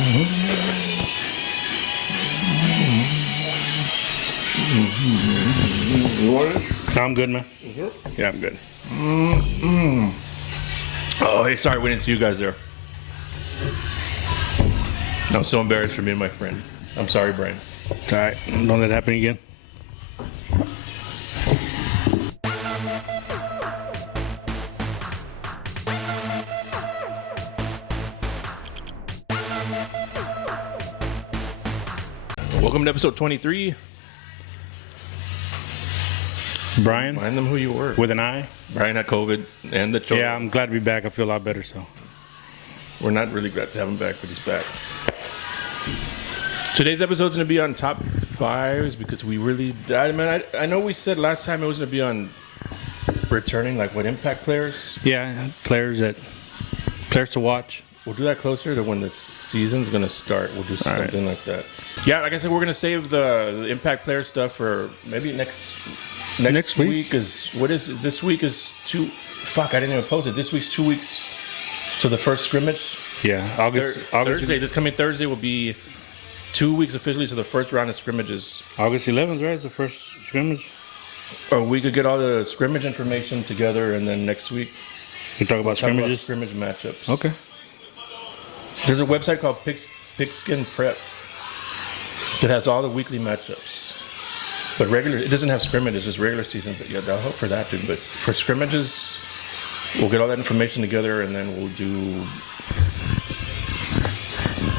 You want it? No, I'm good, man. Sure. Yeah, I'm good. Oh, hey, sorry we didn't see you guys there. I'm so embarrassed for me and my friend. I'm sorry, Brian. It's all right. Don't let it happen again. Welcome to episode 23. Brian, Remind them who you were. with an I. Brian had COVID and the children. Yeah, I'm glad to be back. I feel a lot better, so. We're not really glad to have him back, but he's back. Today's episode's going to be on top fives because we really... I know we said last time it was going to be on returning, like, what, impact players? Yeah, players to watch. We'll do that closer to when the season's going to start. We'll do something like that. Yeah, like I said, we're going to save the impact player stuff for maybe next week. This week is two... Fuck, I didn't even post it. This week's 2 weeks to the first scrimmage. Yeah, August. Thursday. This coming Thursday will be 2 weeks officially to the first round of scrimmages. August 11th, right? Is the first scrimmage. Or we could get all the scrimmage information together, and then next week We talk about scrimmages. Scrimmage matchups. Okay. There's a website called Pigskin Prep that has all the weekly matchups. But it doesn't have scrimmages, just regular season. But yeah, I'll hope for that too. But for scrimmages, we'll get all that information together, and then we'll do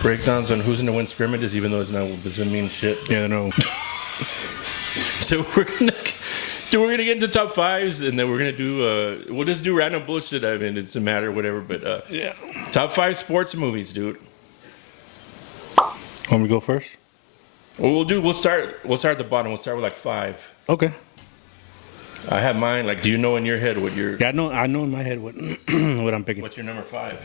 breakdowns on who's going to win scrimmages, even though it doesn't mean shit. Yeah, no. So we're gonna get into top fives, and then we're gonna do. We'll just do random bullshit. I mean, it doesn't matter, whatever. But Yeah. top five sports movies, dude. Want me to go first? What we'll start at the bottom. We'll start with like five. Okay. I have mine. Like, do you know in your head what your? Yeah, I know in my head what what I'm picking. What's your number five?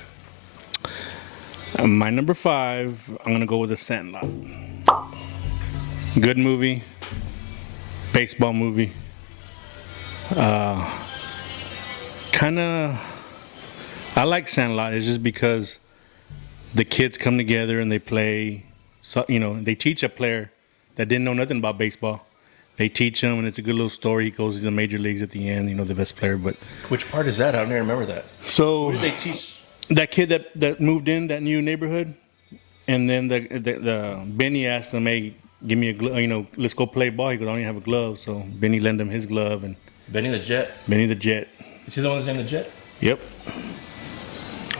My number 5, I'm gonna go with The Sandlot. Good movie. Baseball movie. I like Sandlot. It's just because the kids come together and they play. So, they teach a player that didn't know nothing about baseball. They teach him, and it's a good little story. He goes to the major leagues at the end. The best player. But Which part is that? I don't even remember that. so Who did they teach? that kid that moved in that new neighborhood, and then the Benny asked him, "Hey, give me a glove. Let's go play ball." He goes, "I don't even have a glove." So Benny lent him his glove, and Benny the Jet. Benny the Jet. Is he the one that's named the Jet? Yep.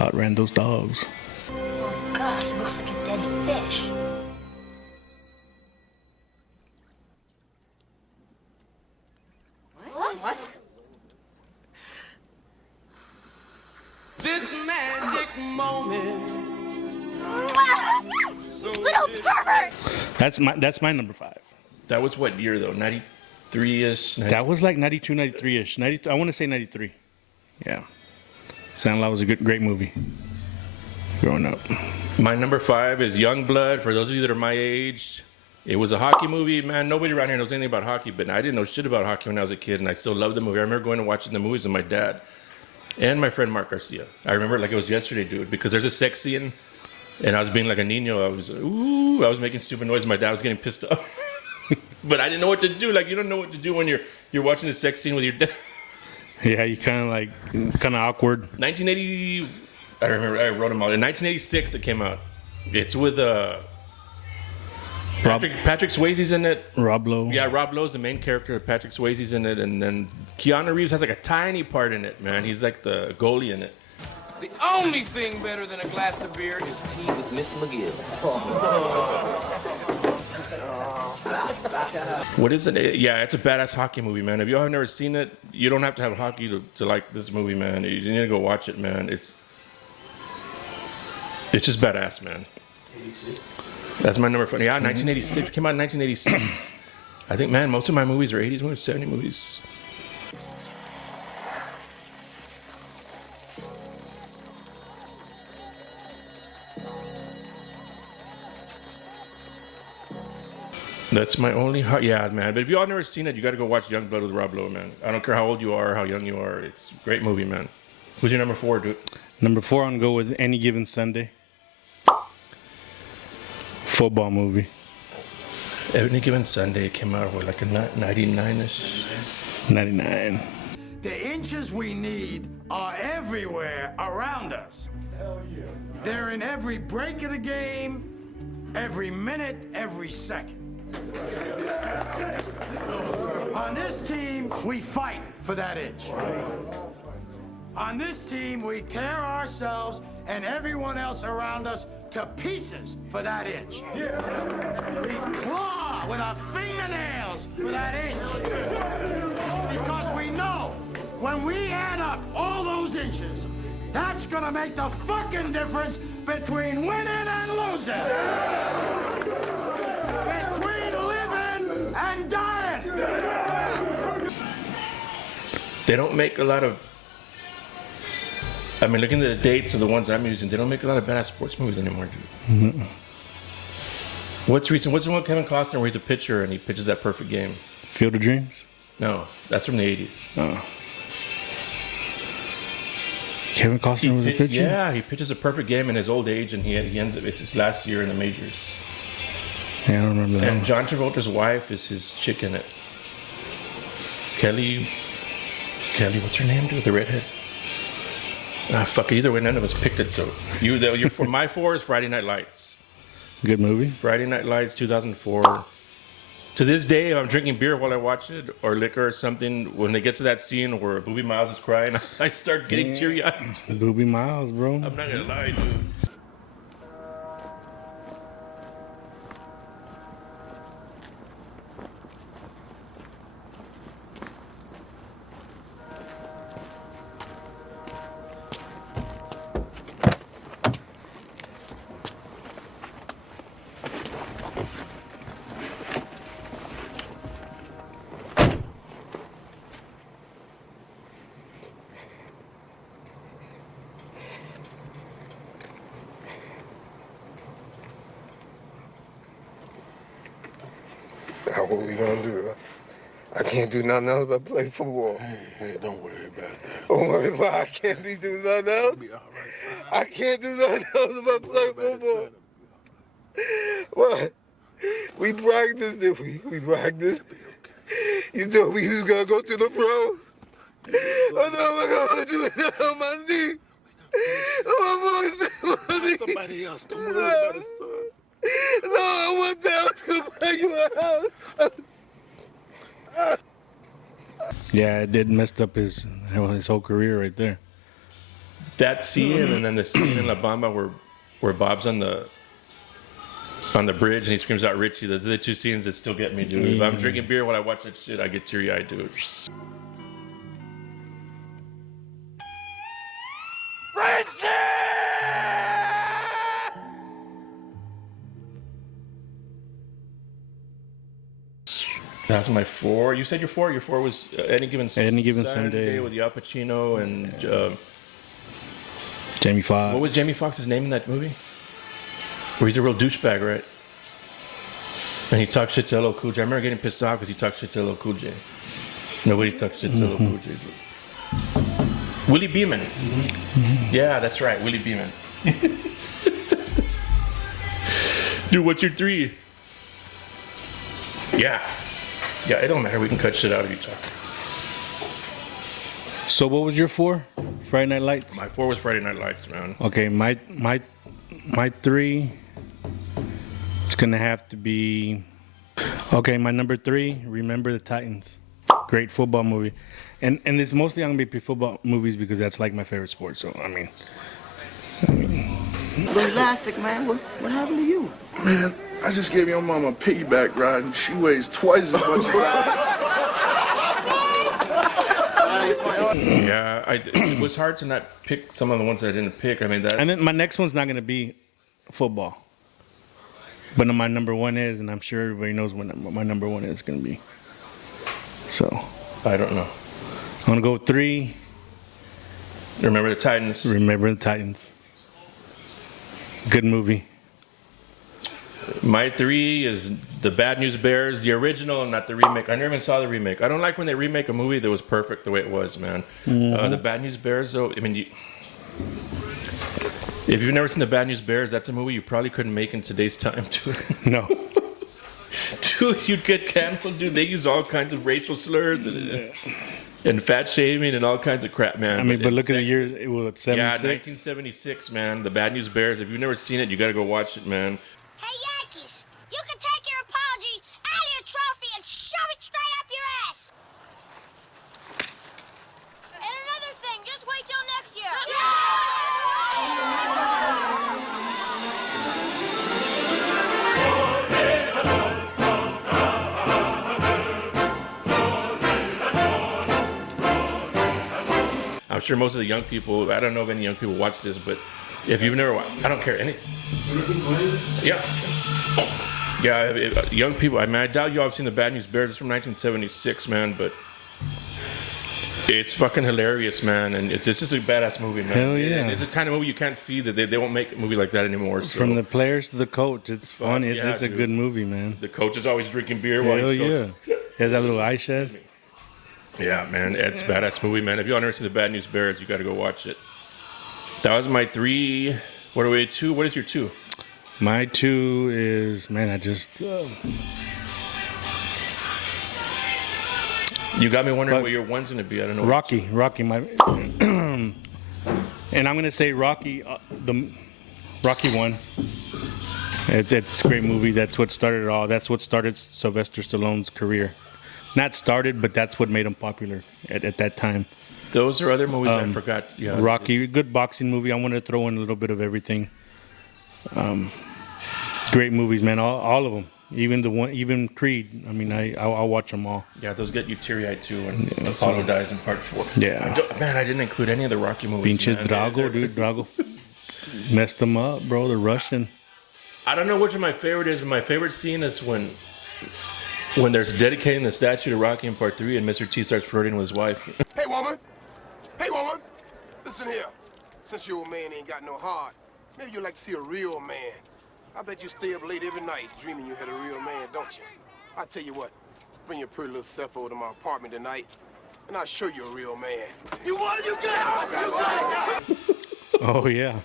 Outran those dogs. Oh God, he looks like a dead fish. What? This magic moment. Little pervert! That's my number 5. That was what year though? 93-ish. That was like 92, 93-ish. I want to say 93. Yeah. Sandlot was a great movie. Growing up. My number 5 is Youngblood. For those of you that are my age, it was a hockey movie. Man, nobody around here knows anything about hockey, but I didn't know shit about hockey when I was a kid, and I still love the movie. I remember going and watching the movies with my dad and my friend Mark Garcia. I remember it like it was yesterday, dude, because there's a sex scene, and I was being like a niño. I was making stupid noises. My dad was getting pissed off. But I didn't know what to do. Like, you don't know what to do when you're watching a sex scene with your dad. Yeah, you kind of awkward. 1980, I remember, I wrote them all. In 1986, it came out. It's with Patrick Swayze's in it. Rob Lowe. Yeah, Rob Lowe's the main character. Patrick Swayze's in it, and then Keanu Reeves has like a tiny part in it. Man, he's like the goalie in it. The only thing better than a glass of beer is tea with Miss McGill. What is it? Yeah, it's a badass hockey movie, man. If y'all have never seen it, you don't have to have hockey to like this movie, man. You need to go watch it, man. It's just badass, man. That's my number 5. Yeah, 1986. Came out in 1986. I think, man, most of my movies are 80s movies, 70s movies. That's my only... Yeah, man. But if y'all never seen it, you got to go watch Youngblood with Rob Lowe, man. I don't care how old you are or how young you are. It's a great movie, man. Who's your number 4, dude? Number 4, I'm going to go with Any Given Sunday. Football movie. Any Given Sunday came out with like a 99-ish. 99. The inches we need are everywhere around us. Hell yeah. They're in every break of the game, every minute, every second. On this team, we fight for that inch. On this team, we tear ourselves and everyone else around us to pieces for that inch. We claw with our fingernails for that inch. Because we know when we add up all those inches, that's gonna make the fucking difference between winning and losing. Between living and dying. They don't make a lot of. I mean, looking at the dates of the ones I'm using, they don't make a lot of badass sports movies anymore, dude. Mm-hmm. What's recent? What's the one with Kevin Costner where he's a pitcher and he pitches that perfect game? Field of Dreams? No, that's from the 80s. Oh. Kevin Costner was a pitcher? Yeah, he pitches a perfect game in his old age, and he ends up, it's his last year in the majors. Yeah, I don't remember that. And John Travolta's wife is his chick in it. Kelly, what's her name, dude? The redhead. Fuck it. Either way, none of us picked it. So you're for my 4 is Friday Night Lights. Good movie. Friday Night Lights, 2004. To this day, if I'm drinking beer while I watch it, or liquor or something, when it gets to that scene where Booby Miles is crying, I start getting teary-eyed. Booby Miles, bro. I'm not gonna lie, dude. Now what we gonna do? I can't do nothing else but play football. Hey, don't worry about that. Don't worry about it. I can't be doing nothing else. It'll be all right. I can't do nothing else but play football. What? We practiced, did we? We practiced. You told me you was gonna go to the pro. I know I'm gonna do it on my knee. Oh, my voice. Somebody else. Don't worry about it, son. No, I went down to my house. Yeah, it did messed up his whole career right there. That scene, and then the scene in La Bamba where Bob's on the bridge and he screams out Richie. Those are the two scenes that still get me, dude. If I'm drinking beer while I watch that shit, I get teary-eyed, dude. Richie! That's my 4. You said your 4? Your 4 was Any Given Sunday with Al Pacino and Jamie Foxx. what was Jamie Foxx's name in that movie? Where he's a real douchebag, right? And he talks shit to LL Cool J. I remember getting pissed off because he talks shit to LL Cool J. Nobody talks shit to LL Cool J. Willie Beeman. Yeah, that's right, Willie Beeman. Dude, what's your 3? Yeah, it don't matter. We can cut shit out of you talking. So what was your 4? Friday Night Lights? My 4 was Friday Night Lights, man. Okay, my 3, it's gonna have to be. Okay, my number 3, Remember the Titans. Great football movie, and it's mostly gonna be football movies because that's like my favorite sport. So I mean. The elastic, man. What happened to you? Man, I just gave your mama a piggyback ride and she weighs twice as much as I. Yeah, it was hard to not pick some of the ones I didn't pick. I mean that. And then my next one's not gonna be football, but my number 1 is, and I'm sure everybody knows what my number 1 is gonna be. So I don't know. I'm gonna go with 3. Remember the Titans. Remember the Titans. Good movie. My 3 is the Bad News Bears, the original, not the remake. I never even saw the remake. I don't like when they remake a movie that was perfect the way it was, man. The Bad News Bears, though, I mean, If you've never seen the Bad News Bears, that's a movie you probably couldn't make in today's time, dude. No. Dude, you'd get canceled, dude. They use all kinds of racial slurs and fat shaming and all kinds of crap, man. I mean, but look at the year. It was 76. Yeah, 1976, man. The Bad News Bears. If you've never seen it, you got to go watch it, man. Hey, Yankees, you can take your apology out of your trophy and shove it straight up your ass. And another thing, just wait till next year. I'm sure most of the young people, I don't know if any young people watch this, but if you've never watched, I don't care any. Yeah. Yeah, young people, I mean, I doubt you all have seen the Bad News Bears. It's from 1976, man, but it's fucking hilarious, man, and it's just a badass movie, man. Hell yeah. And it's the kind of movie you can't see that they won't make a movie like that anymore. So. From the players to the coach, it's fun. Yeah, It's a dude. good movie, man. The coach is always drinking beer while Hell he's coaching. yeah. He has that little eye chest. Yeah, man, it's a badass movie, man. If y'all never seen the Bad News Bears, you got to go watch it. That was my 3. What are we, 2? What is your 2? My 2 is, man, I just... You got me wondering But- what your 1's going to be. I don't know. Rocky, my... and I'm going to say Rocky, the Rocky 1. It's a great movie. That's what started it all. That's what started Sylvester Stallone's career. Not started, but that's what made him popular at that time. Those are other movies I forgot. Yeah, Rocky, good boxing movie. I wanted to throw in a little bit of everything. Great movies, man. All of them. Even Creed. I mean, I'll watch them all. Yeah, those get you teary-eyed too when Apollo dies in part 4. Yeah. Man, I didn't include any of the Rocky movies. Pinches man. Drago, dude. Drago messed them up, bro. The Russian. I don't know which of my favorite is, but my favorite scene is when they're dedicating the statue to Rocky in part 3 and Mr. T starts flirting with his wife. Hey, woman. Hey, woman. Listen here. Since your old man ain't got no heart, maybe you'd like to see a real man. I bet you stay up late every night dreaming you had a real man, don't you? I tell you what, bring your pretty little self over to my apartment tonight, and I'll show you a real man. You want it, you get out! Oh, yeah.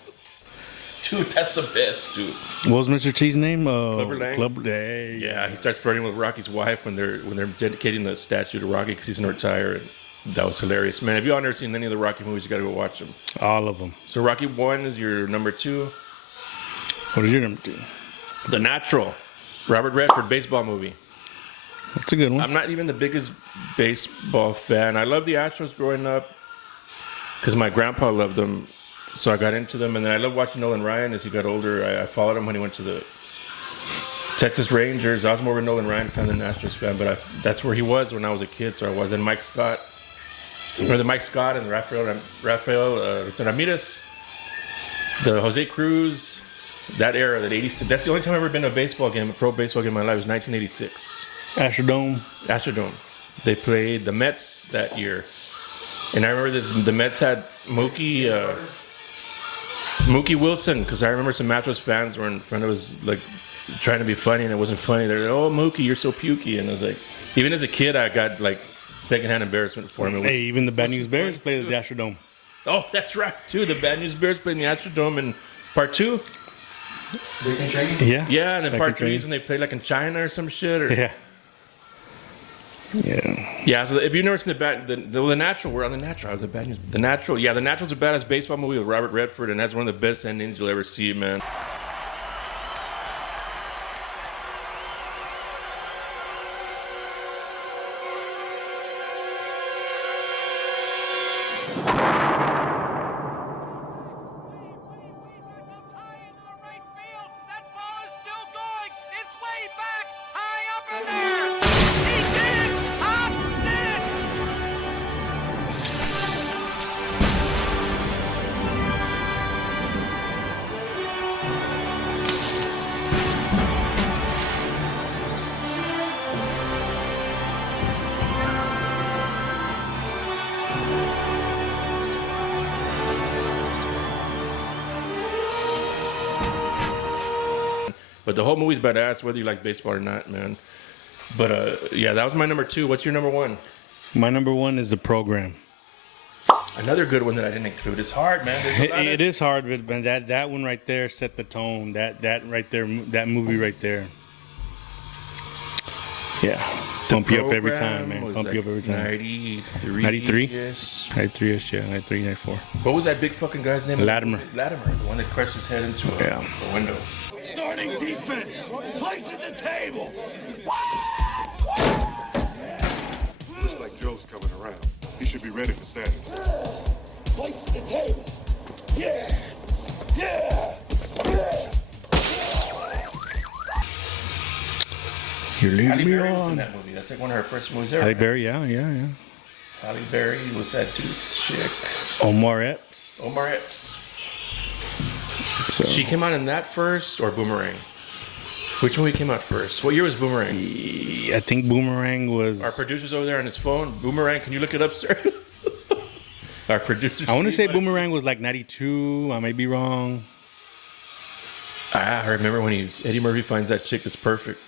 Dude, that's the best, dude. What was Mr. T's name? Clubber Lang. Clubber Lang. Yeah, he starts flirting with Rocky's wife when they're dedicating the statue to Rocky because he's going to retire. And that was hilarious, man. If y'all never seen any of the Rocky movies, you got to go watch them. All of them. So Rocky 1 is your number 2. What is your number 2? The Natural, Robert Redford baseball movie. That's a good one. I'm not even the biggest baseball fan. I loved the Astros growing up because my grandpa loved them. So I got into them, and then I loved watching Nolan Ryan as he got older. I followed him when he went to the Texas Rangers. I was more of a Nolan Ryan fan than an Astros fan, but that's where he was when I was a kid, so I was. Then Mike Scott and Rafael Ramirez, the Jose Cruz, that era, that 86. That's the only time I've ever been to a baseball game, a pro baseball game in my life was 1986. Astrodome. They played the Mets that year. And I remember the Mets had Mookie Wilson, because I remember some Astros fans were in front of us, like, trying to be funny, and it wasn't funny. They're like, "Oh, Mookie, you're so pukey." And I was like, even as a kid, I got, like, secondhand embarrassment for him. Hey, even the Bad News Bears played at the Astrodome. Oh, that's right, too. The Bad News Bears played in the Astrodome in part 2. Yeah. Yeah, and then Back part in 3 is training. when they played, like, in China or some shit. Or, Yeah. Yeah. Yeah, so if you've never seen the Natural, we're on the Natural. The Bad News. The Natural, yeah, the Natural's a badass baseball movie with Robert Redford, and that's one of the best endings you'll ever see, man. But the whole movie's badass, whether you like baseball or not, man. But yeah, that was my number 2. What's your number 1? My number 1 is The Program. Another good one that I didn't include. It's hard, man. There's a lot It is hard, but that one right there set the tone. That right there, that movie right there. Yeah, pump you up every time, man. Pump you up every time. 93. 93? Yes. 93ish, yeah, 93, 94. What was that big fucking guy's name? Latimer. Latimer, the one that crushed his head into a window. Starting defense. Place at the table. Looks like Joe's coming around. He should be ready for Saturday. Place at the table. Yeah. Yeah. You're leading Halle me Berry was in on. that movie. That's like one of her first movies ever. Halle Berry, yeah. Halle Berry was that dude's chick. Omar Epps. Omar Epps. So, She came out in that first or Boomerang? Which movie came out first? What year was Boomerang? I think Boomerang was. Our producer's over there on his phone. Boomerang, can you look it up, sir? Our producer. I want to say Boomerang was like 92. I may be wrong. I remember when Eddie Murphy finds that chick that's perfect,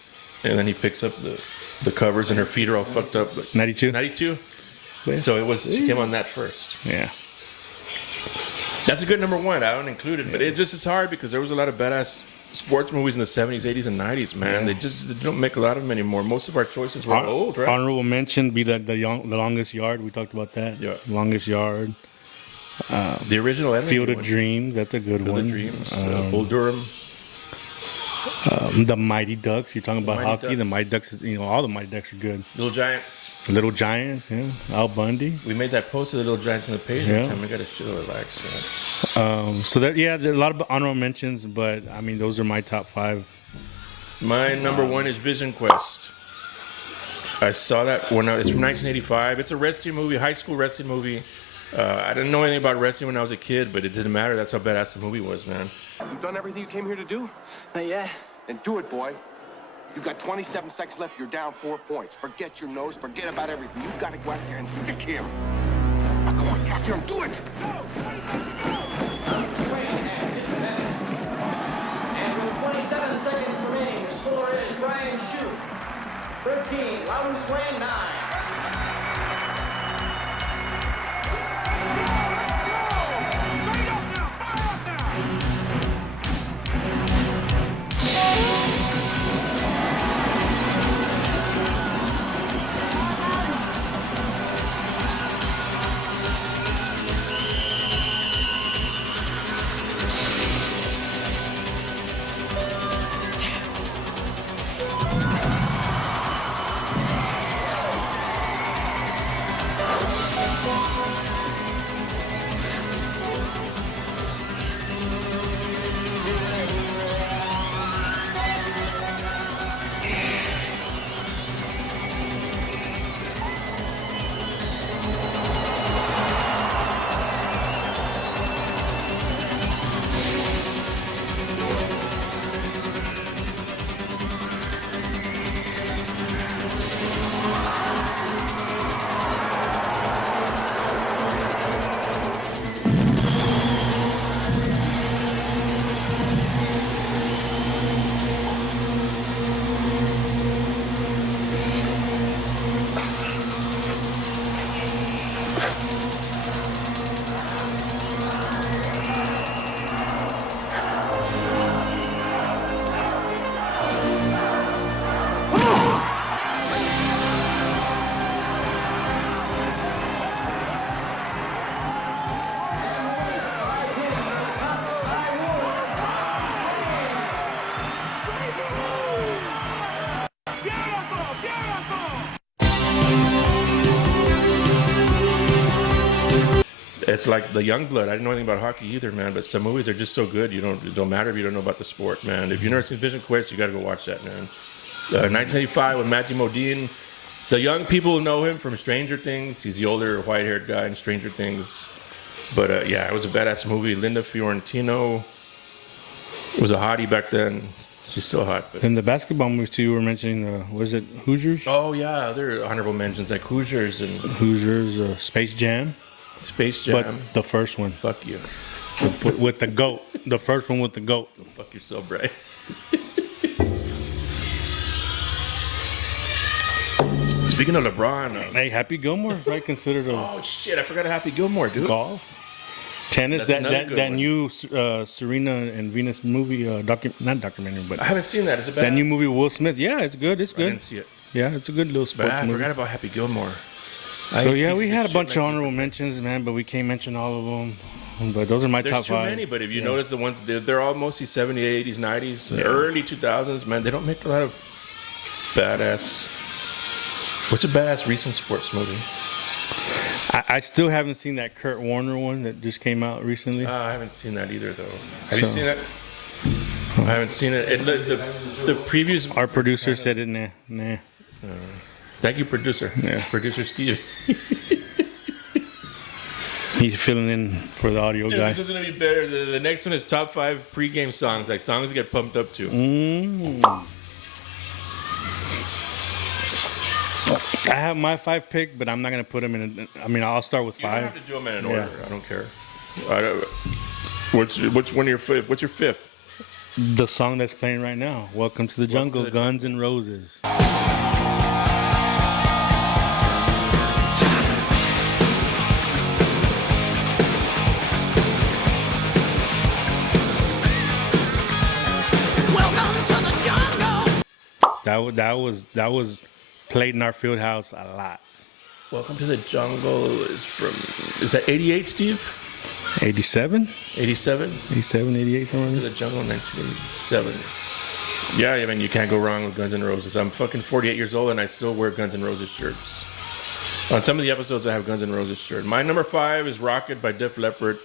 and then he picks up the covers and her feet are all fucked up. 92. 92. So she came on that first. Yeah. That's a good number one. I don't include it, but it's hard because there was a lot of badass sports movies in the 70s, 80s, and 90s, man. They don't make a lot of them anymore. Most of our choices were old, right? Honorable mention be the Longest Yard. We talked about that. Yeah. Longest Yard. The original Field of Dreams. That's a good Field one. of Dreams. Bull Durham. The Mighty Ducks. You're talking about hockey. Ducks. The Mighty Ducks. All the Mighty Ducks are good. Little Giants. Little Giants. Yeah. Al Bundy. We made that post of the Little Giants on the page one time. We got a shitload of likes. So there are a lot of honorable mentions, but I mean those are my top 5. My number one is Vision Quest. I saw that it's from 1985. It's a wrestling movie, high school wrestling movie. I didn't know anything about wrestling when I was a kid, but it didn't matter. That's how badass the movie was, man. You done everything you came here to do? Not yet. Then do it, boy. You've got 27 seconds left. You're down 4 points. Forget your nose. Forget about everything. You've got to go out there and stick him. Now, come on, catch him. Do it. And with 27 seconds remaining, the score is Brian Shute, 13, Loudon Swain, 9. It's like the young blood. I didn't know anything about hockey either, man. But some movies are just so good. It don't matter if you don't know about the sport, man. If you've never seen Vision Quest, you got to go watch that, man. 1985 with Matthew Modine. The young people know him from Stranger Things. He's the older white-haired guy in Stranger Things. But yeah, it was a badass movie. Linda Fiorentino was a hottie back then. She's still hot. But. And the basketball movies too. You were mentioning, was it Hoosiers? Oh yeah, other honorable mentions like Hoosiers and Space Jam. Space Jam. But the first one. Fuck you. With the GOAT. The first one with the GOAT. Go fuck yourself, Bray. Speaking of LeBron, Hey, Happy Gilmore is right considered a oh shit, I forgot Happy Gilmore, dude. golf. Tennis, That's another good that one. new Serena and Venus movie, not documentary, but I haven't seen that. Is it bad? that new movie with Will Smith. Yeah, it's good. It's I good. didn't see it. Yeah, it's a good little But sports I movie. forgot about Happy Gilmore. So yeah, we pieces had a shit bunch like of honorable mentions, man, but we can't mention all of them. But those are my There's top too five. many, but if you Yeah. notice the ones, they're all mostly 70s, 80s, 90s, early 2000s, man. They don't make a lot of badass. What's a badass recent sports movie? I still haven't seen that Kurt Warner one that just came out recently. I haven't seen that either, though. Have you seen that? I haven't seen it. The previews. Our producer said it. Nah. Thank you, producer. Yeah. Producer Steve. He's filling in for the audio Dude, guy. this is gonna be better. The next one is top 5 pregame songs, like songs to get pumped up to. I have my 5 pick, but I'm not gonna put them in. I'll start with You don't 5. have to do them in an order. I don't care. What's one of your fifth? What's your fifth? The song that's playing right now, "Welcome to the Jungle," the Guns N' Roses. That was played in our field house a lot. Welcome to the Jungle is that 88, Steve? 87? 87? 87, 88, somewhere. To the Jungle, 1987. Yeah, I mean, you can't go wrong with Guns N' Roses. I'm fucking 48 years old and I still wear Guns N' Roses shirts. On some of the episodes, I have Guns N' Roses shirt. My number 5 is "Rocket" by Def Leppard.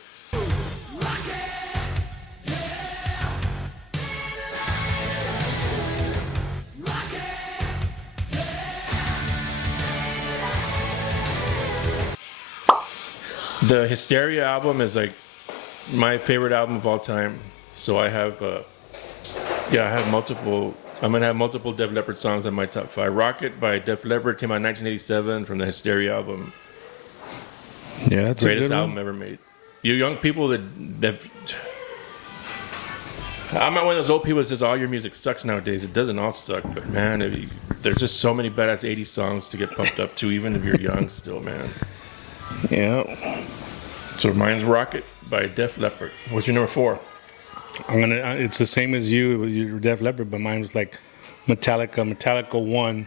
The Hysteria album is like my favorite album of all time. So I have, I have multiple. I'm gonna have multiple Def Leppard songs on my top 5. "Rocket" by Def Leppard came out in 1987 from the Hysteria album. Yeah, that's Greatest a good album one. ever made. You young people that I'm not one of those old people that says all your music sucks nowadays. It doesn't all suck, but man, there's just so many badass 80s songs to get pumped up to, even if you're young still, man. Yeah. So mine's "Rocket" by Def Leppard. What's your number 4? It's the same as you with your Def Leppard, but mine was like Metallica 1.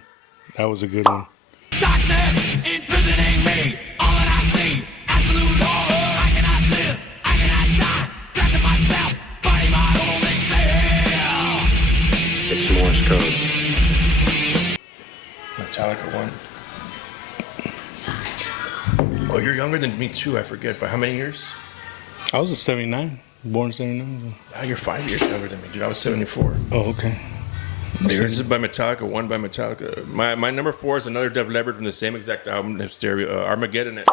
That was a good one. Darkness imprisoning me. All that I see, absolute horror. I cannot live, I cannot die. Trapped in myself, body my only fear. It's Morse code. Metallica 1. Oh, you're younger than me too. I forget. By how many years? I was a 79, born in 79. Ah, you're 5 years younger than me, dude. I was 74. Oh, okay. Yours is by Metallica, 1 by Metallica. My number 4 is another Def Leppard from the same exact album, Hysteria, Armageddon. It.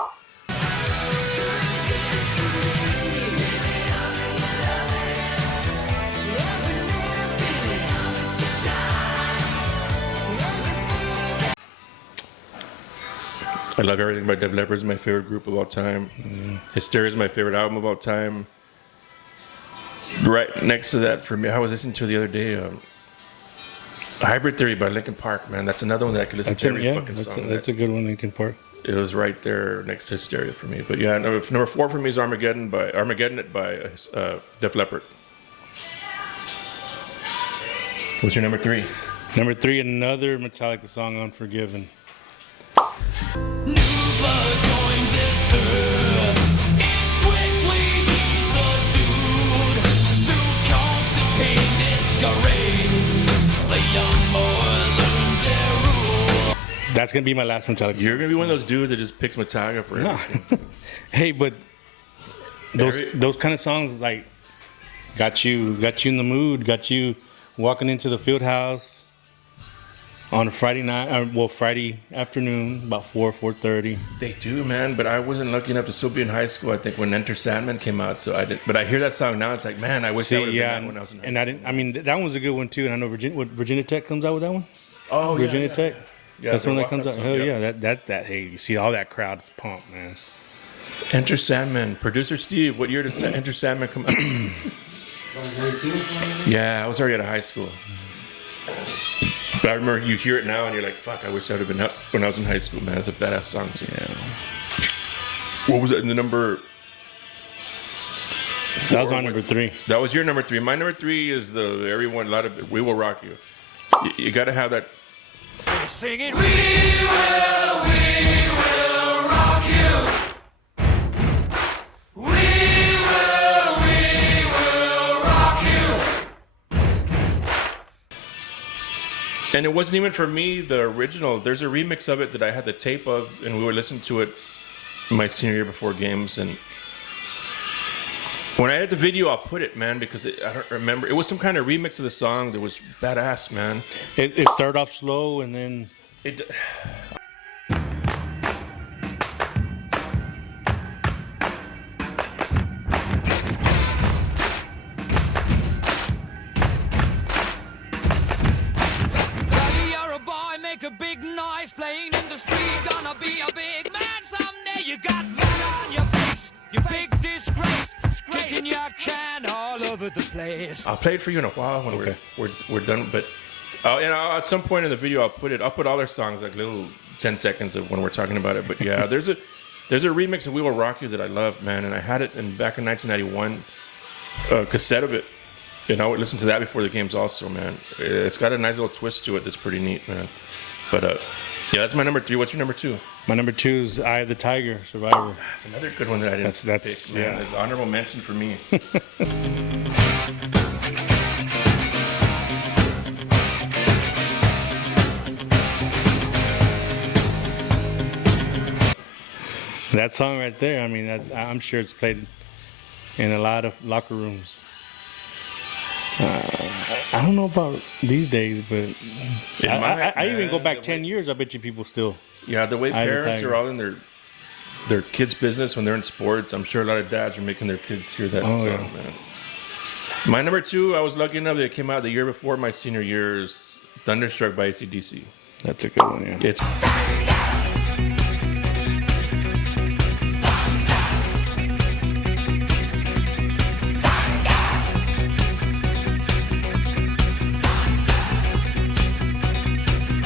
I love everything by Def Leppard. Is my favorite group of all time. Hysteria is my favorite album of all time. Right next to that for me, I was listening to the other day. Hybrid Theory by Linkin Park, man. That's another one that I could listen to every fucking song. That's a good one, Linkin Park. It was right there next to Hysteria for me. But yeah, number 4 for me is Armageddon by Def Leppard. What's your number 3? Number 3, another Metallica song, "Unforgiven." New blood joins this earth. And quickly he's subdued. Through constant pain, disgrace. The young boy learns their rule. That's gonna be my last Metallica. You're gonna be one of those dudes that just picks Metallica for everything. Hey, but those kind of songs like got you in the mood, got you walking into the field house on a Friday night, Friday afternoon, about 4:30. They do, man. But I wasn't lucky enough to still be in high school, I think, when Enter Sandman came out. So I didn't. But I hear that song now. It's like, man, I wish I would have been that when I was in high school. And I didn't. I mean, that one was a good one too. And I know Virginia Tech comes out with that one. Oh, Virginia Tech. Yeah, that's the one that comes out. song, Hell yeah. yeah! That hey, you see all that crowd pumped, man. Enter Sandman. Producer Steve, what year did Enter Sandman come out? Yeah, I was already out of high school. But I remember you hear it now and you're like, fuck, I wish I would have been up when I was in high school, man. It's a badass song too. Yeah. What was it in the number? That was my number 3. That was your number 3. My number 3 is a lot of We Will Rock You. You got to have that. Sing it. We will rock you. We will rock you. And it wasn't even for me, the original. There's a remix of it that I had the tape of, and we would listen to it my senior year before games. And when I had the video, I'll put it, man, because I don't remember. It was some kind of remix of the song that was badass, man. It started off slow and then... You're a boy, make a big noise, playing in the street, gonna be a big man someday. You got mud on your face, you big disgrace, kicking your can all over the place. I'll play it for you in a while when we're done. But at some point in the video, I'll put all their songs, like little 10 seconds of when we're talking about it. But yeah, there's a remix of We Will Rock You that I love, man, and I had it back in 1991, cassette of it. And I would listen to that before the games also, man. It's got a nice little twist to it that's pretty neat, man. But yeah, that's my number 3. What's your number 2? My number 2 is Eye of the Tiger, Survivor. That's another good one that I didn't pick, man. Yeah. It's an honorable mention for me. That song right there, I mean, I'm sure it's played in a lot of locker rooms. I don't know about these days, but I even go back 10 years. I bet you people still. Yeah, the way parents are all in their kids' business when they're in sports, I'm sure a lot of dads are making their kids hear that song, man. My number 2, I was lucky enough that it came out the year before my senior year, is Thunderstruck by AC/DC. That's a good one, yeah. It's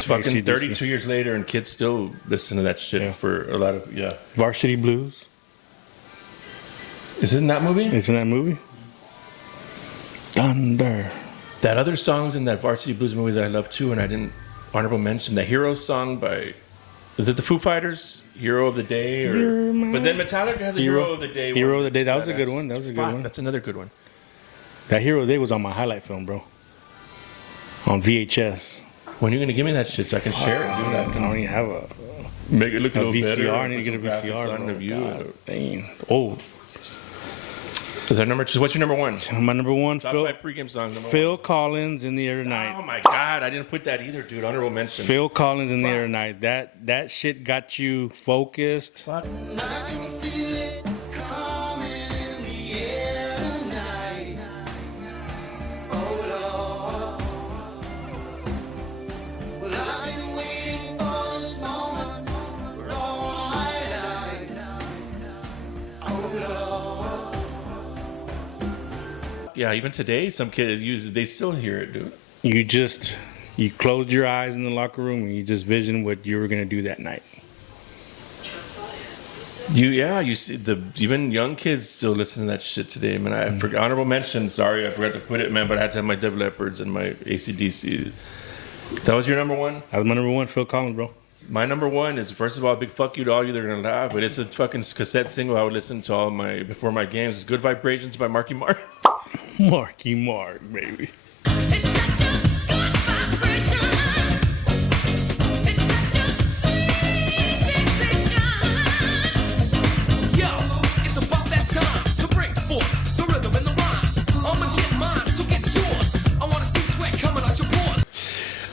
fucking 32 years later, and kids still listen to that shit for a lot of, Varsity Blues. Is it in that movie? It's in that movie. Thunder. That other song's in that Varsity Blues movie that I love too, and I didn't honorable mention the Hero song by, is it the Foo Fighters? Hero of the Day? But then Metallica has a Hero of the Day. Hero of the Day, that was a good one. That was a good one. That's another good one. That Hero of the Day was on my highlight film, bro. On VHS. When are you going to give me that shit so I can share it and do that? I don't even have a... Make it look a VCR. better. I need to get a VCR, bro. God, dang. Old. Is that number 2? What's your number 1? My number 1, Top 5 pregame songs. Phil Collins, In the Air Tonight. Oh my God, I didn't put that either, dude. Honorable mention. Phil Collins, In the Air Tonight. That shit got you focused. Fuck. Yeah, even today, some kids use it. They still hear it, dude. You closed your eyes in the locker room and you just vision what you were gonna do that night. You see even young kids still listen to that shit today, man. I forgot, honorable mention. Sorry, I forgot to put it, man. But I had to have my Def Leppard's and my AC/DC. That was your number 1. That was my number 1, Phil Collins, bro. My number 1 is, first of all, a big fuck you to all you that are gonna laugh. But it's a fucking cassette single I would listen to before my games. It's Good Vibrations by Marky Mark. Marky Mark, baby.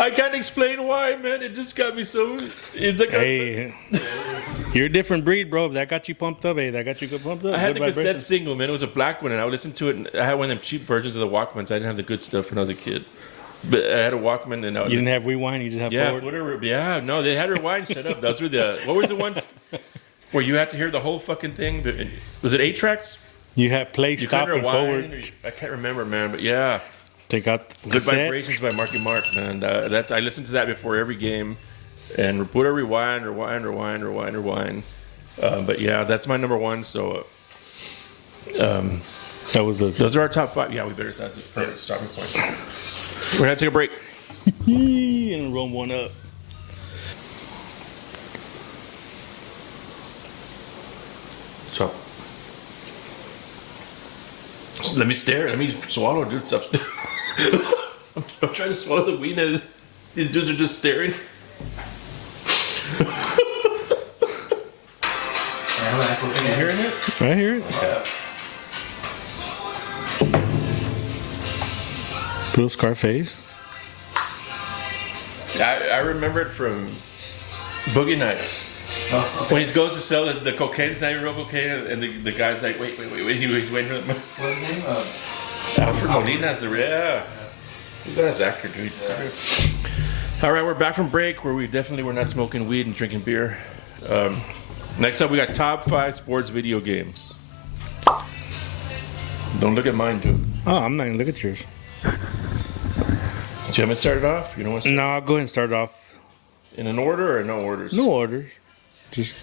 I can't explain why, man. It just got me so. It's like hey, you're a different breed, bro. If that got you pumped up, that got you good pumped up. I had the cassette single, man. It was a black one, and I would listen to it. And I had one of them cheap versions of the Walkmans. I didn't have the good stuff when I was a kid. But I had a Walkman, and you didn't have rewind. You just have forward. Whatever. Yeah, no, they had rewind. Shut up. Those were the. What was the ones where you had to hear the whole fucking thing? Was it 8 tracks? You had play, stop, and forward. I can't remember, man. But yeah. Take out the Good cassette. Vibrations by Marky Mark, man. That's I listen to that before every game, and put a rewind. But yeah, that's my number one. So that was those are our top 5. Yeah, we better start stopping point. We're gonna take a break and roll one up. So let me stare. Let me swallow, dude. Stop. I'm trying to swallow the weed, and these dudes are just staring. Are you hearing it? I hear it. Yeah. Little Scarface. I remember it from Boogie Nights. When he goes to sell the cocaine, it's not even real cocaine, and the guy's like, wait, he's waiting for the... What's his name? Alfred Molina's the... Yeah. He's a nice actor, dude. All right, we're back from break, where we definitely were not smoking weed and drinking beer. Next up, we got top 5 sports video games. Don't look at mine, dude. Oh, I'm not going to look at yours. Do you want me to start it off? You don't want to No, I'll go ahead and start off. In an order or no orders? No orders. Just...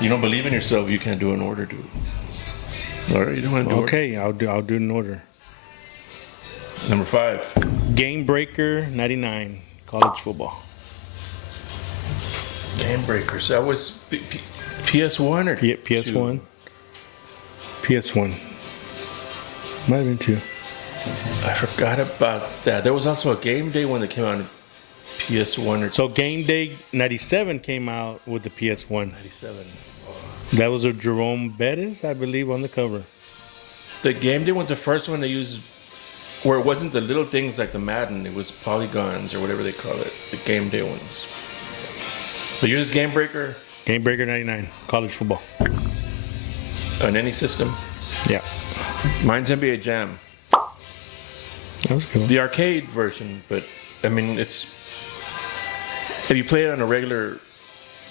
You don't believe in yourself, you can't do an order, dude. All right, you don't want to do Okay, I'll do it in order. Number 5. Game Breaker 99, college football. Game Breakers. That was PS1 or PS1. PS1. Might have been 2. I forgot about that. There was also a Game Day one that came out on PS1 or So Game Day 97 came out with the PS1. 97. That was a Jerome Bettis, I believe, on the cover. The Game Day one's the first one they used where it wasn't the little things like the Madden. It was polygons or whatever they call it. The Game Day ones. So yours Game Breaker? Game Breaker 99, college football. On any system? Yeah. Mine's NBA Jam. That was cool. The arcade version, but I mean, it's... If you play it on a regular...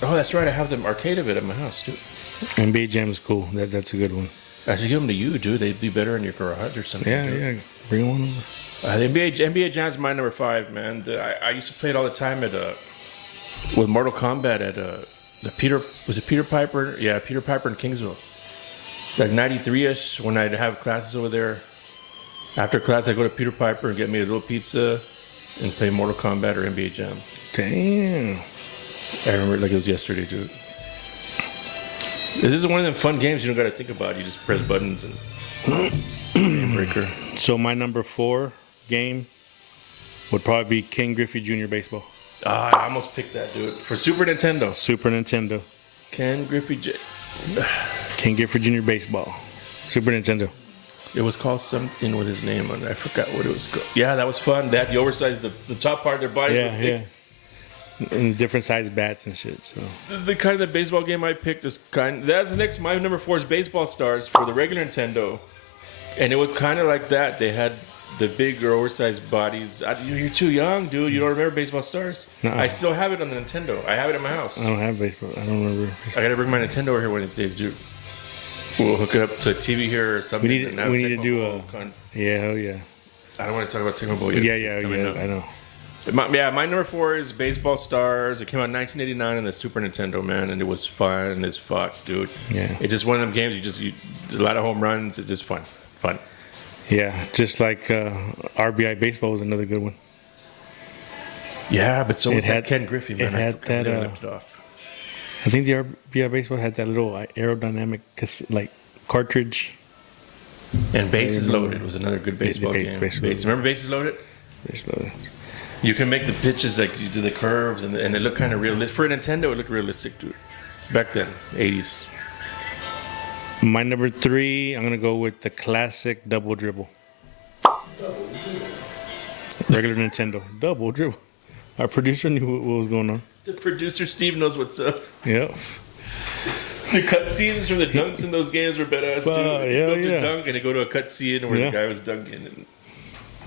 Oh, that's right. I have the arcade of it at my house, too. NBA Jam is cool. That's a good one. I should give them to you, dude. They'd be better in your garage or something. Yeah, dude. yeah. Bring one over. The NBA Jam's my number 5, man. I used to play it all the time at with Mortal Kombat at the Peter... Was it Peter Piper? Yeah, Peter Piper in Kingsville. Like 93-ish, when I'd have classes over there. After class, I'd go to Peter Piper and get me a little pizza and play Mortal Kombat or NBA Jam. Damn. I remember it like it was yesterday, dude. This is one of them fun games you don't got to think about. You just press buttons and Game Breaker. So my number 4 game would probably be Ken Griffey Jr. Baseball. I almost picked that, dude. For Super Nintendo. Super Nintendo. Ken Griffey Ken Griffey Jr. Baseball. Super Nintendo. It was called something with his name on it. I forgot what it was called. Yeah, that was fun. They had the oversized, the top part of their bodies. Yeah. And different size bats and shit. So the kind of the baseball game I picked is that's the next. My number 4 is Baseball Stars for the regular Nintendo, and it was kind of like that. They had the bigger oversized bodies. You're too young, dude. You don't remember Baseball Stars? Nuh-uh. I still have it on the Nintendo. I have it at my house. I don't have baseball. I don't remember. I gotta bring my Nintendo over here one of these days, dude. We'll hook it up to a TV here or something. We need to do a. Yeah, hell yeah. I don't want to talk about Tecmo Bowl yet. Yeah. I know. My number 4 is Baseball Stars. It came out in 1989 on the Super Nintendo, man, and it was fun as fuck, dude. Yeah. It's just one of them games. A lot of home runs. It's just fun. Yeah, just like RBI Baseball was another good one. Yeah, but so was that Ken Griffey, man. It had that. I think the RBI Baseball had that little aerodynamic cartridge. And Bases Loaded was another good baseball game. Remember Bases Loaded? Bases Loaded. You can make the pitches like you do the curves, and they look kind of realistic. For a Nintendo, it looked realistic, dude. Back then, 80s. My number 3, I'm gonna go with the classic Double Dribble. Regular Nintendo Double Dribble. Our producer knew what was going on. The producer Steve knows what's up. Yep. The cutscenes from the dunks in those games were badass, dude. Yeah, go to dunk and they go to a cutscene where the guy was dunking, and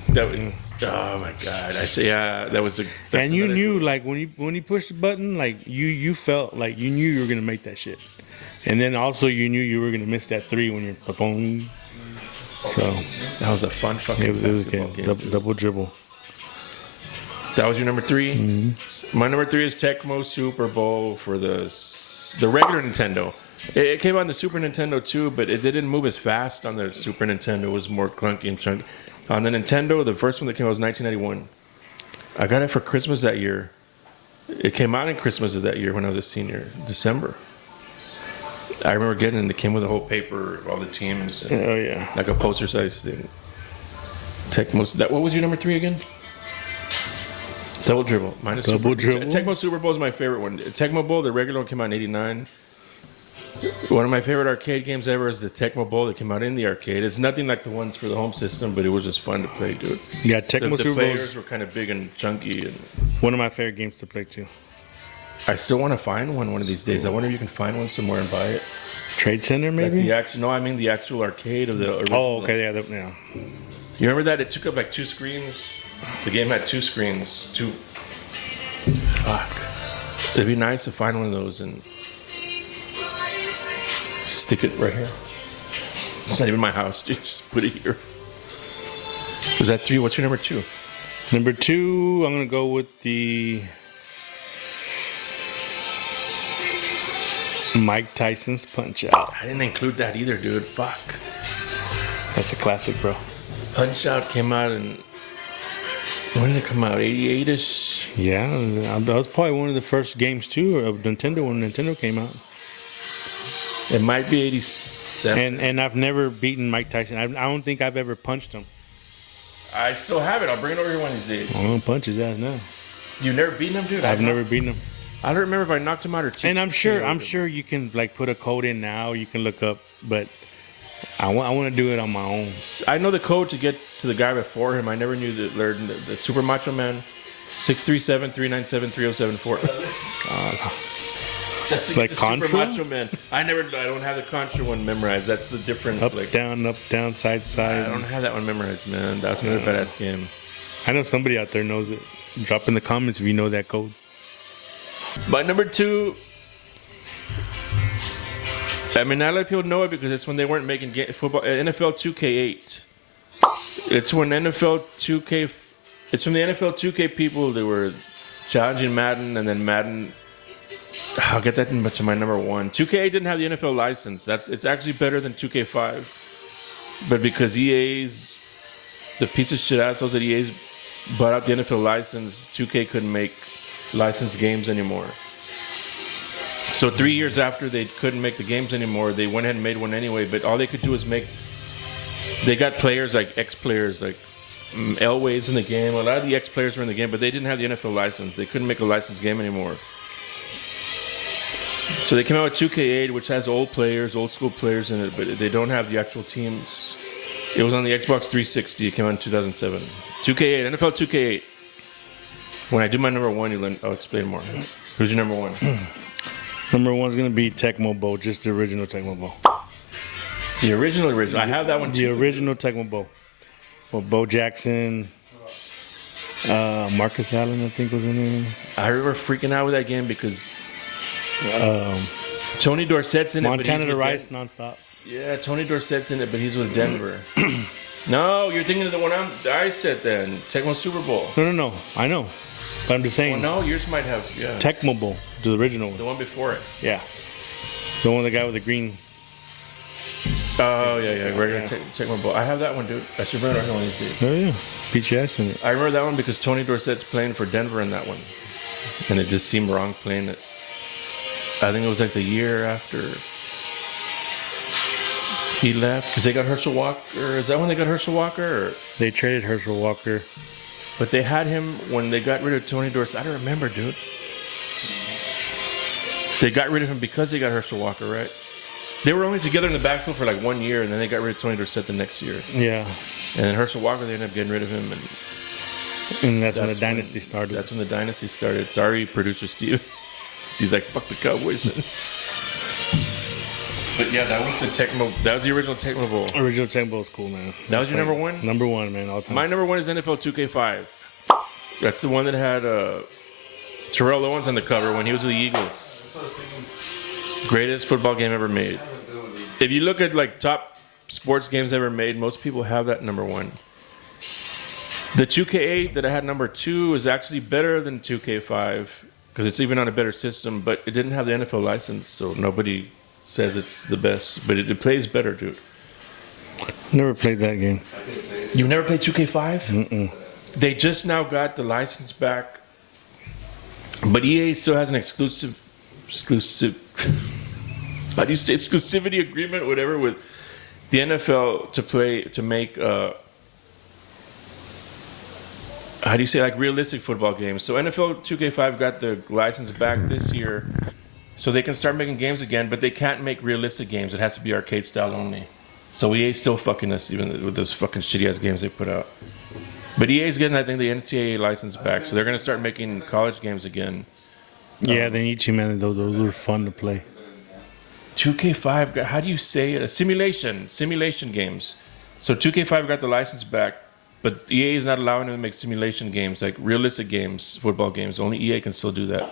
that was oh my god! I say that was a. And you knew like when you pushed the button, like you felt like you knew you were gonna make that shit, and then also you knew you were gonna miss that 3 when you're boom. So That was a fun fucking it was a basketball game. game. Double dribble. That was your number 3? Mm-hmm. My number 3 is Tecmo Super Bowl for the regular Nintendo. It came on the Super Nintendo too, but it didn't move as fast on the Super Nintendo. It was more clunky and chunky. On the Nintendo, the first one that came out was 1991. I got it for Christmas that year. It came out in Christmas of that year when I was a senior, December. I remember getting it. It came with a whole paper, all the teams. And Oh yeah. like a poster size thing. Tecmo. What was your number 3 again? Double dribble. Mine is Double dribble. Tecmo Super Bowl is my favorite one. Tecmo Bowl, the regular one, came out in '89. One of my favorite arcade games ever is the Tecmo Bowl that came out in the arcade. It's nothing like the ones for the home system, but it was just fun to play, dude. Yeah, Tecmo The Super players Bowl's were kind of big and chunky. And one of my favorite games to play too. I still want to find one of these days. I wonder if you can find one somewhere and buy it. Trade Center, Like maybe? I mean the actual arcade of the original. Oh, okay, yeah. You remember that? It took up like 2 screens. The game had 2 screens. Fuck. It'd be nice to find one of those and stick it right here. It's not even my house. Just put it here. Was that 3? What's your number 2? Number 2, I'm gonna go with the Mike Tyson's Punch Out. I didn't include that either, dude. Fuck. That's a classic, bro. Punch Out came out in... When did it come out? 88-ish? Yeah, that was probably one of the first games too of Nintendo when Nintendo came out. It might be 87. And I've never beaten Mike Tyson. I don't think I've ever punched him. I still have it. I'll bring it over here one of these days. I don't punch his ass now. You've never beaten him, dude? I've never beaten him. I don't remember if I knocked him out or two. And I'm sure you can like put a code in now. You can look up, but I want to do it on my own. I know the code to get to the guy before him. I never knew the Super Macho Man. 637-397-3074. That's Like the Contra? Super Macho Man. I don't have the Contra one memorized. That's the different. Up, down, side, side. I don't have that one memorized, man. That's another badass game. I know somebody out there knows it. Drop in the comments if you know that code. My number 2. I mean, not a lot of people know it because it's when they weren't making football. NFL 2K8. It's when NFL 2K. It's from the NFL 2K people. They were challenging Madden, and then Madden. I'll get that to my number 1. 2K8 didn't have the NFL license. It's actually better than 2K5, but because EA's the piece of shit assholes at EA's bought out the NFL license, 2K couldn't make licensed games anymore. So 3 years after they couldn't make the games anymore, they went ahead and made one anyway. But all they could do is make. They got players like ex-players like Elway's in the game. A lot of the ex-players were in the game, but they didn't have the NFL license. They couldn't make a licensed game anymore. So they came out with 2K8, which has old school players in it, but they don't have the actual teams. It was on the Xbox 360. It came out in 2007. 2K8, NFL 2K8. When I do my number 1, I'll explain more. Who's your number 1? Number 1's gonna be Tecmo Bowl, just the original Tecmo Bowl. The original. I have that one too. The original Tecmo Bowl. Well, Bo Jackson, Marcus Allen, I think was in there. I remember freaking out with that game because Tony Dorsett's in it. Montana to Rice nonstop. Yeah, Tony Dorsett's in it, but he's with Denver. No, you're thinking of the one I said then. Tecmo Super Bowl. No. I know. But I'm just saying. Well, no, yours might have. Yeah. Tecmo Bowl, the original one. The one before it. Yeah. The one with the guy with the green. Oh, yeah. Regular Tecmo Bowl. I have that one, dude. I should bring it one of these days. Oh, yeah. Beat your ass in it. I remember that one because Tony Dorsett's playing for Denver in that one. And it just seemed wrong playing it. I think it was like the year after he left because they got Herschel Walker. Is that when they got Herschel Walker? Or? They traded Herschel Walker. But they had him when they got rid of Tony Dorsett. I don't remember, dude. They got rid of him because they got Herschel Walker, right? They were only together in the backfield for like 1 year, and then they got rid of Tony Dorsett the next year. Yeah. And then Herschel Walker, they ended up getting rid of him. And that's when the dynasty started. That's when the dynasty started. Sorry, producer Steve. He's like, fuck the Cowboys. But yeah, that was the Tecmo. That was the original Tecmo Bowl. Original Tecmo Bowl is cool, man. That was your number 1? Number 1, man, all time. My number 1 is NFL 2K5. That's the one that had Terrell Owens on the cover when he was with the Eagles. Greatest football game ever made. If you look at like top sports games ever made. Most people have that number 1. The 2K8 that I had number 2 is actually better than 2K5 because it's even on a better system, but it didn't have the NFL license, so nobody says it's the best. But it plays better, dude. Never played that game. You've never played 2K5? Mm-mm. They just now got the license back, but EA still has an exclusive. How do you say exclusivity agreement, whatever, with the NFL to make. How do you say, like, realistic football games? So NFL 2K5 got the license back this year, so they can start making games again, but they can't make realistic games. It has to be arcade style only. So EA's still fucking us, even with those fucking shitty ass games they put out. But EA's getting, I think, the NCAA license back, so they're gonna start making college games again. Yeah, they need you, man. Those were fun to play. 2K5, how do you say it? Simulation games. So 2K5 got the license back. But EA is not allowing them to make simulation games, like realistic games, football games. Only EA can still do that.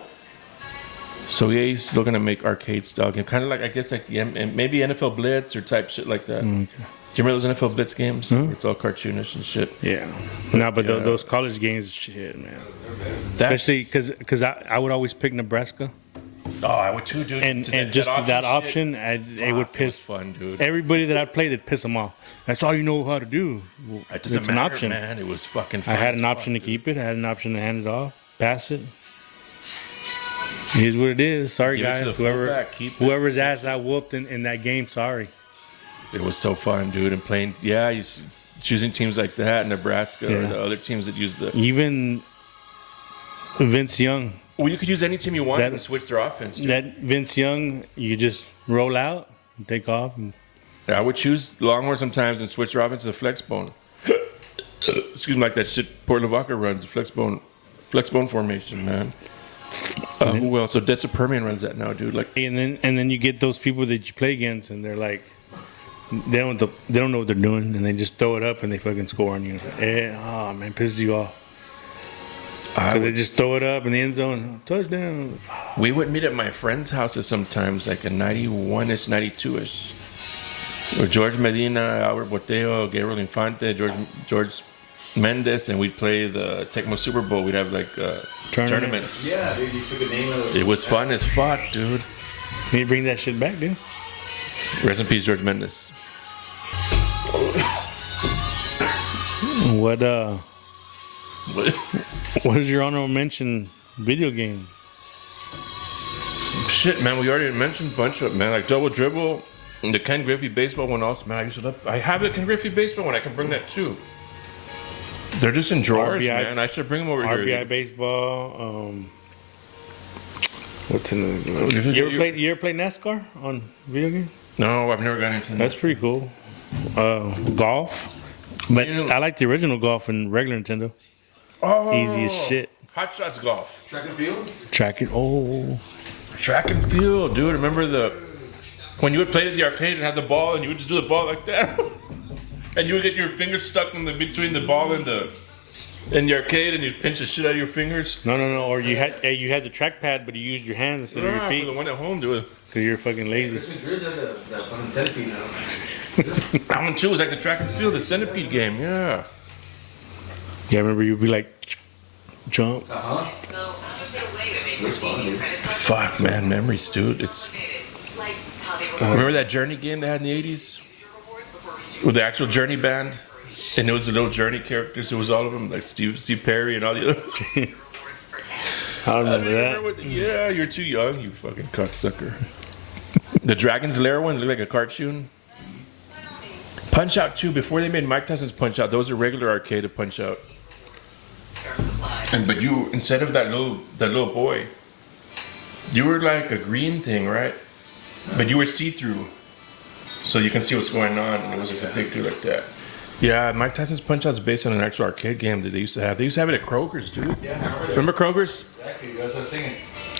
So EA is still going to make arcade style games. Kind of like, I guess, like maybe NFL Blitz or type shit like that. Okay. Do you remember those NFL Blitz games? Mm-hmm. It's all cartoonish and shit. Yeah. No, but those college games, shit, man. Especially because I would always pick Nebraska. Oh, I would too, dude. And just that option, it would piss fun, dude. Everybody that I played, it'd piss them off. That's all you know how to do. Well, it doesn't matter, an option. Man. It was fucking fun. I had an option to keep it. I had an option to hand it off, pass it. It is what it is. Sorry, guys. Whoever's ass I whooped in that game, sorry. It was so fun, dude. And playing, choosing teams like that, Nebraska, or the other teams that use the... Even Vince Young. Well, you could use any team you want and switch their offense. Dude. That Vince Young, you just roll out and take off. And I would choose Longhorn sometimes and switch their offense to the flex bone. Excuse me, like that shit Portland Walker runs, the flex bone formation, man. Who else? So Dessa Permian runs that now, dude. Like, and then you get those people that you play against, and they're like, they don't know what they're doing, and they just throw it up and they fucking score on you. Oh man, pisses you off. They just throw it up in the end zone, touchdown. We would meet at my friends' houses sometimes, like a 91-ish, 92-ish. With George Medina, Albert Boteo, Gabriel Infante, George Mendes, and we'd play the Tecmo Super Bowl. We'd have like tournaments. Yeah, dude, you took a name of it. Was fun as fuck, dude. Need to bring that shit back, dude. Rest in peace, George Mendes. What is your honorable mention video games? Shit, man, we already mentioned a bunch of them, man. Like Double Dribble, and the Ken Griffey baseball one also, man. I have the Ken Griffey baseball one. I can bring that too. They're just in drawers, man. I should bring them over RBI here. RBI baseball. What's in the... You ever played NASCAR on video game? No, I've never gotten into that. That's pretty cool. Golf. But I like the original golf in regular Nintendo. Oh, easy as shit. Hot Shots Golf. Track and field? Track and field, dude. Remember when you would play at the arcade and have the ball and you would just do the ball like that? And you would get your fingers stuck in between the ball and the arcade and you'd pinch the shit out of your fingers? No. Or you had the trackpad, but you used your hands instead of your feet. For the one at home, dude. Because you're fucking lazy. That fucking centipede now. That one too was like the track and field, the centipede game, yeah. Yeah, I remember you'd be like, jump. Fuck, man, memories, dude. Remember that Journey game they had in the 80s? With the actual Journey band? And it was the little Journey characters. It was all of them, like Steve Perry and all the other. I remember that. Yeah, you're too young, you fucking cocksucker. The Dragon's Lair one looked like a cartoon. Punch Out 2, before they made Mike Tyson's Punch Out, those are regular arcade of Punch Out. But you, instead of that little boy, you were like a green thing, right? But you were see-through, so you can see what's going on, and it was just a big dude like that. Yeah, Mike Tyson's Punch Out is based on an actual arcade game that they used to have. They used to have it at Kroger's, dude. Yeah, remember Kroger's? Exactly, that's what I was thinking.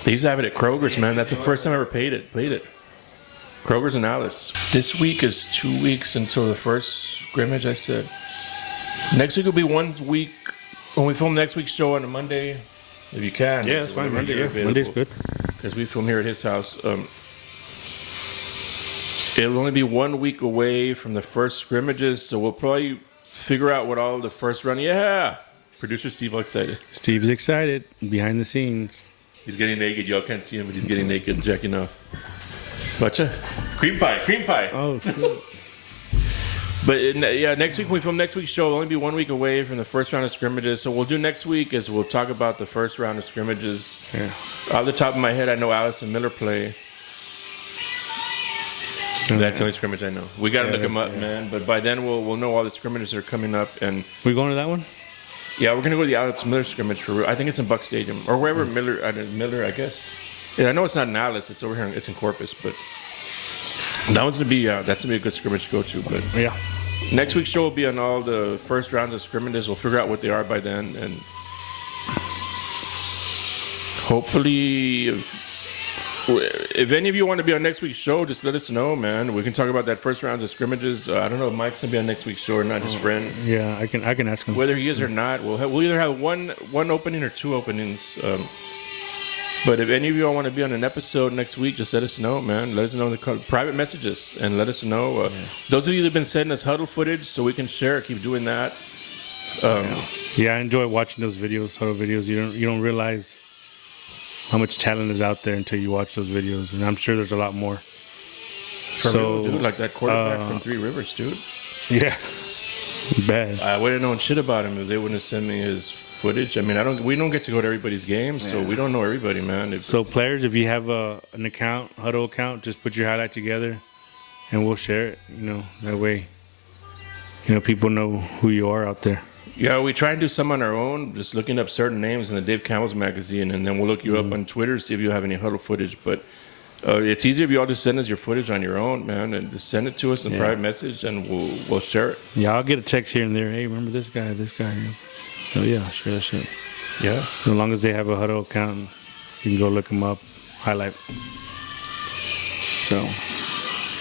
They used to have it at Kroger's, man. That's the first time I ever played it. Kroger's and Alice. This week is 2 weeks until the first scrimmage, I said. Next week will be 1 week. When we film next week's show on a Monday, if you can. Yeah, that's fine. Monday, yeah. Monday's good. Because we film here at his house. It'll only be 1 week away from the first scrimmages, so we'll probably figure out what all the first round. Yeah, producer Steve, all excited. Steve's excited behind the scenes. He's getting naked. Y'all can't see him, but he's getting naked, jacking off. Whatcha? Cream pie. Oh, cool. But next week when we film next week's show, it'll only be 1 week away from the first round of scrimmages. So we'll do next week is we'll talk about the first round of scrimmages. Yeah. Off the top of my head, I know Allison Miller play. That's the only scrimmage I know. We got to look them up, man. But by then we'll know all the scrimmages that are coming up. And we going to that one? Yeah, we're gonna go to the Alex Miller scrimmage for. I think it's in Buck Stadium or wherever Miller, I guess. Yeah, I know it's not in Alice. It's over here. It's in Corpus, but that one's gonna be. That's gonna be a good scrimmage to go to. But yeah, next week's show will be on all the first rounds of scrimmages. We'll figure out what they are by then, and hopefully, if any of you want to be on next week's show, just let us know, man. We can talk about that first rounds of scrimmages. I don't know if Mike's gonna be on next week's show or not. His friend. Yeah, I can ask him whether he is or not. We'll either have one opening or two openings. But if any of you all want to be on an episode next week, just let us know, man. Let us know in the private messages and let us know. Those of you that have been sending us huddle footage so we can share it, keep doing that. Yeah, I enjoy watching those videos, huddle videos. You don't realize how much talent is out there until you watch those videos, and I'm sure there's a lot more. Real, dude, like that quarterback from Three Rivers, dude. Yeah, bad. I would have known shit about him if they wouldn't have sent me his footage. I mean, we don't get to go to everybody's games, so we don't know everybody, man. So players, if you have an account, huddle account, just put your highlight together, and we'll share it. That way, people know who you are out there. Yeah, we try and do some on our own, just looking up certain names in the Dave Campbell's magazine, and then we'll look you up on Twitter, see if you have any huddle footage. But it's easier if you all just send us your footage on your own, man, and just send it to us in private message, and we'll share it. Yeah, I'll get a text here and there. Hey, remember this guy? Oh, yeah, share that shit. Yeah. As long as they have a huddle account, you can go look them up, highlight. So...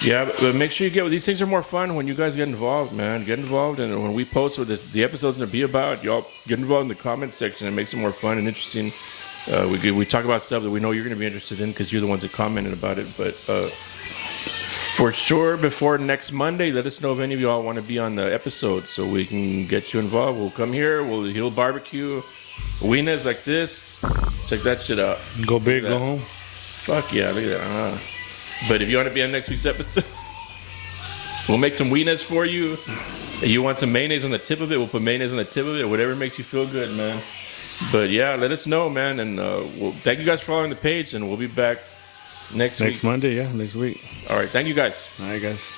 Yeah, but make sure you get. These things are more fun when you guys get involved, man. Get involved, and when we post what the episode's gonna be about, y'all get involved in the comment section. It makes it more fun and interesting. We talk about stuff that we know you're gonna be interested in because you're the ones that commented about it. But for sure, before next Monday, let us know if any of y'all want to be on the episode so we can get you involved. We'll come here. He'll barbecue, wieners like this. Check that shit out. Go big, go home. Fuck yeah! Look at that. But if you want to be on next week's episode, we'll make some wieners for you. If you want some mayonnaise on the tip of it, we'll put mayonnaise on the tip of it. Whatever makes you feel good, man. But yeah, let us know, man. And thank you guys for following the page, and we'll be back next week. Next Monday, next week. All right, thank you guys. All right, guys.